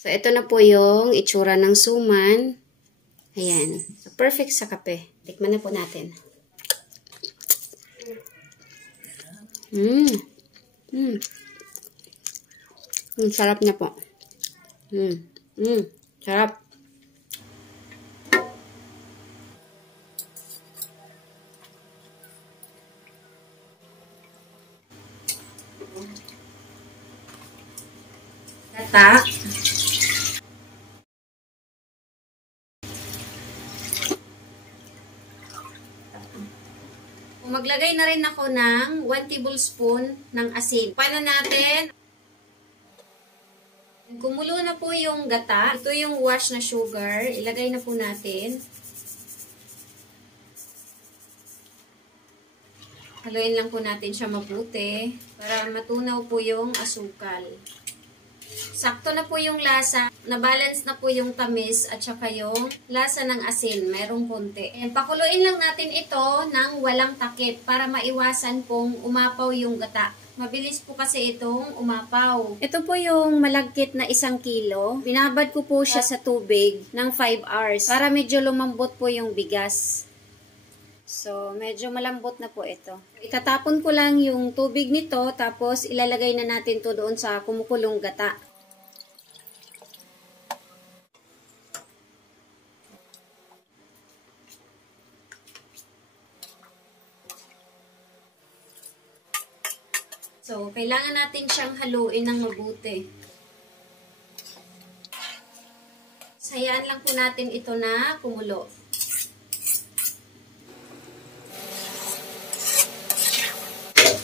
So, ito na po yung itsura ng suman. Ayan. So, perfect sa kape. Tikman na po natin. Sarap niya po. Sarap. Gata. Maglagay na rin ako ng 1 tablespoon ng asin. Paano natin? Kumulo na po yung gata. Ito yung wash na sugar. Ilagay na po natin. Haluin lang po natin siya mabuti para matunaw po yung asukal. Sakto na po yung lasa. Na-balance na po yung tamis at saka yung lasa ng asin. Mayroong konti. Pakuluin lang natin ito ng walang takip para maiwasan pong umapaw yung gata. Mabilis po kasi itong umapaw. Ito po yung malagkit na 1 kilo. Binabad ko po siya sa tubig ng 5 hours para medyo lumambot po yung bigas. So, medyo malambot na po ito. Itatapon ko lang yung tubig nito tapos ilalagay na natin to doon sa kumukulong gata. So, kailangan natin siyang haluin ng mabuti. Hayaan lang po natin ito na kumulo.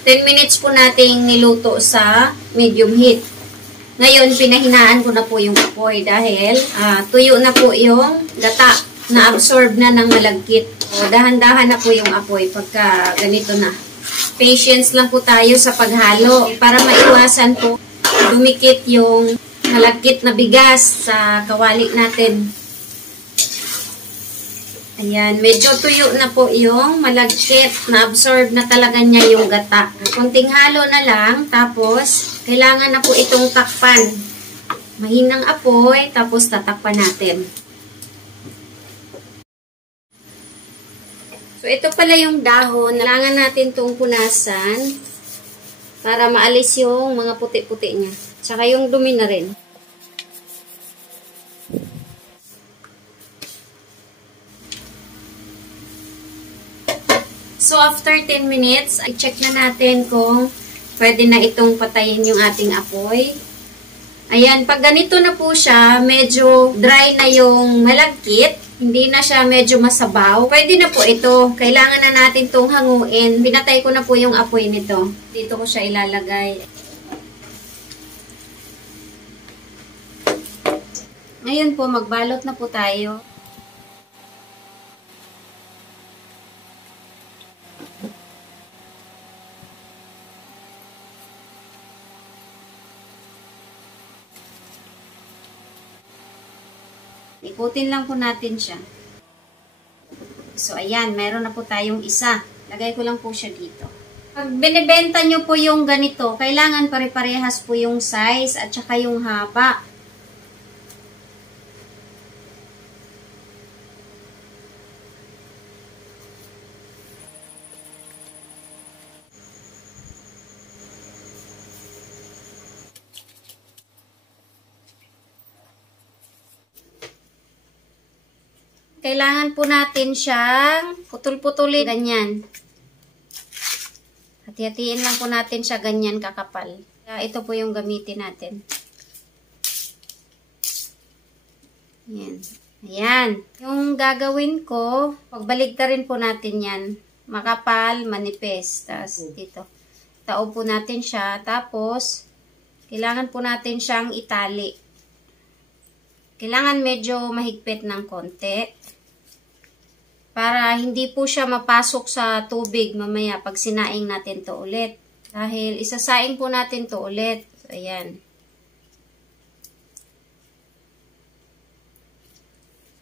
Minutes po nating niluto sa medium heat. Ngayon, pinahinaan ko na po yung apoy dahil tuyo na po yung gata na absorb na ng malagkit. Dahan-dahan na po yung apoy pagka ganito na. Patience lang po tayo sa paghalo para maiwasan po dumikit yung malagkit na bigas sa kawali natin. Ayan, medyo tuyo na po yung malagkit na absorb na talaga niya yung gata. Kunting halo na lang, tapos kailangan na po itong takpan. Mahinang apoy, tapos tatakpan natin. So, ito pala yung dahon. Kailangan natin itong punasan para maalis yung mga puti-puti niya. Tsaka yung dumi na rin. So, after 10 minutes, i-check na natin kung pwede na itong patayin yung ating apoy. Ayan, pag ganito na po siya, medyo dry na yung malagkit. Hindi na siya medyo masabaw. Pwede na po ito. Kailangan na natin itong hanguin. Pinatay ko na po yung apoy nito. Dito ko siya ilalagay. Ngayon po, magbalot na po tayo. Ikutin lang po natin siya. So, ayan. Meron na po tayong isa. Lagay ko lang po siya dito. Pag binibenta nyo po yung ganito, kailangan pare-parehas po yung size at saka yung haba. Kailangan po natin siyang putol-putulin. Ganyan. Hati-hatiin lang po natin siya ganyan kakapal. Ito po yung gamitin natin. Ayan. Ayan. Yung gagawin ko, pagbaligtarin po natin yan. Makapal, manipis. Tapos dito. Tao po natin siya. Tapos, kailangan po natin siyang itali. Kailangan medyo mahigpit ng konti. Para hindi po siya mapasok sa tubig mamaya pag sinaing natin to ulit. Dahil isasaing po natin to ulit. So, ayan.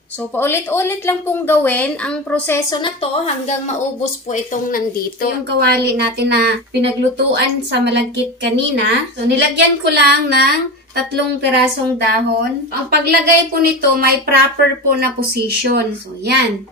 So, paulit-ulit lang pong gawin ang proseso na to hanggang maubos po itong nandito. Yung kawali natin na pinaglutuan sa malagkit kanina. So, nilagyan ko lang ng 3 pirasong dahon. Ang paglagay po nito, may proper po na position. So, yan.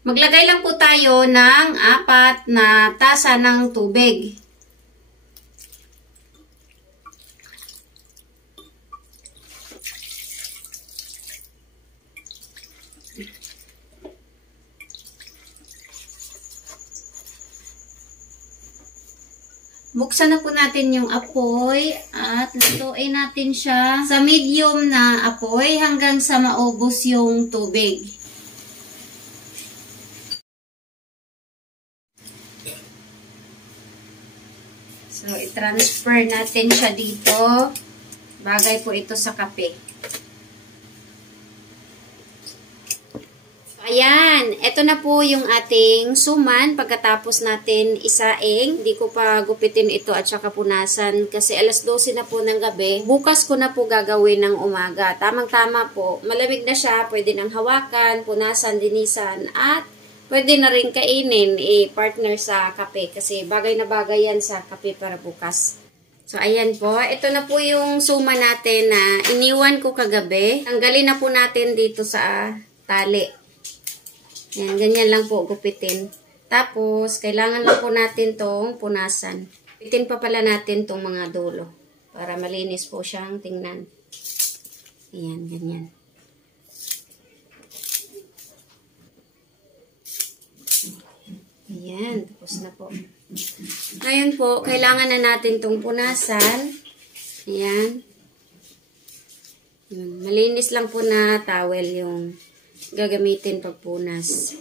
Maglagay lang po tayo ng 4 na tasa ng tubig. Buksan na po natin yung apoy at lutuin natin siya sa medium na apoy hanggang sa maubos yung tubig. So, i-transfer natin siya dito. Bagay po ito sa kape. Ayan, ito na po yung ating suman pagkatapos natin isaing. Hindi ko pa gupitin ito at saka punasan kasi alas 12 na po ng gabi. Bukas ko na po gagawin ng umaga. Tamang-tama po. Malamig na siya, pwede nang hawakan, punasan, dinisan at pwede na rin kainin, partner sa kape kasi bagay na bagay yan sa kape para bukas. So, ayan po. Ito na po yung suman natin na iniwan ko kagabi. Tanggalin na po natin dito sa tali. Yan, ganyan lang po gupitin. Tapos, kailangan lang po natin tong punasan. Gupitin pa pala natin tong mga dulo para malinis po siyang tingnan. Ayan, ganyan. Ayan, tapos na po. Ngayon po, kailangan na natin tong punasan. Ayan. Malinis lang po na towel yung gagamitin pagpunas.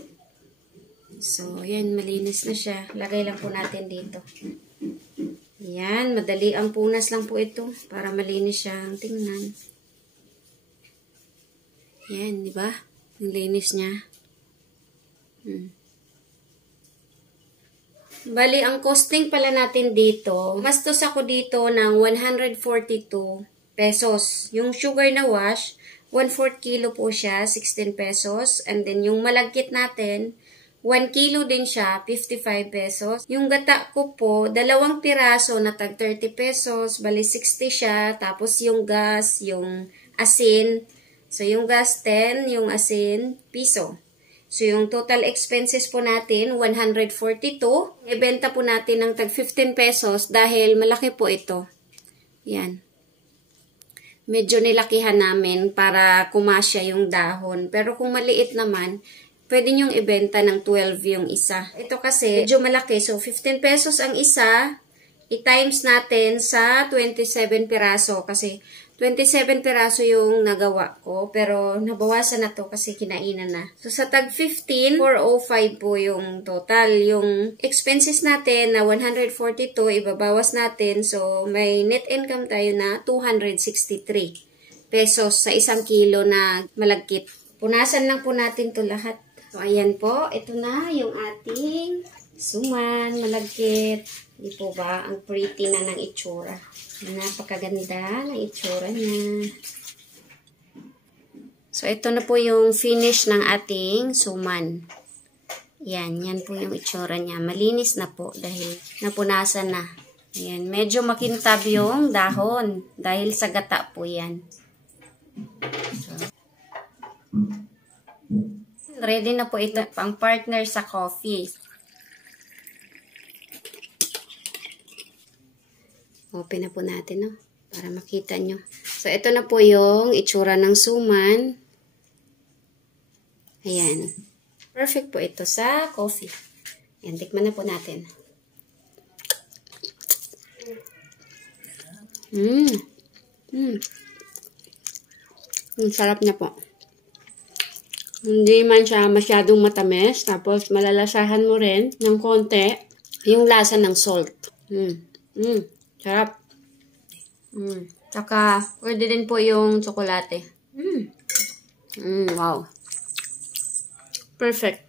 So, ayan, malinis na siya. Lagay lang po natin dito. Ayan, madali ang punas lang po ito para malinis siyang tingnan. Ayan, di ba? Ang linis niya. Bali, ang costing pala natin dito, bastos ako dito ng 142 pesos. Yung sugar na wash, 1/4 kilo po siya, 16 pesos. And then, yung malagkit natin, 1 kilo din siya, 55 pesos. Yung gata ko po, 2 piraso na tag 30 pesos, bali 60 siya. Tapos, yung gas, yung asin. So, yung gas 10, yung asin, piso. So, yung total expenses po natin, 142. Ibenta po natin ng tag 15 pesos dahil malaki po ito. Yan. Medyo nilakihan namin para kumasya yung dahon. Pero kung maliit naman, pwede nyong ibenta ng 12 yung isa. Ito kasi, medyo malaki. So, 15 pesos ang isa. I-times natin sa 27 piraso. Kasi, 27 piraso yung nagawa ko. Pero, nabawasan na to kasi kinainan na. So, sa tag 15, 405 po yung total. Yung expenses natin na 142, ibabawas natin. So, may net income tayo na 263 pesos sa 1 kilo na malagkit. Punasan lang po natin to lahat. So, ayan po. Ito na yung ating suman, malagkit. Di po ba? Ang pretty na ng itsura. Napakaganda ng itsura niya. So, ito na po yung finish ng ating suman. Yan po yung itsura niya. Malinis na po dahil napunasan na. Ayan, medyo makintab yung dahon dahil sa gata po yan. So, ready na po ito pang partner sa coffee. Open na po natin, no? Para makita nyo. So, ito na po yung itsura ng suman. Ayan. Perfect po ito sa coffee. Ayan, tikman na po natin. Sarap niya po. Hindi man siya masyadong matamis. Tapos, malalasahan mo rin ng konti yung lasa ng salt. Sarap. Tsaka, pwede din po yung tsokolate. Wow. Perfect.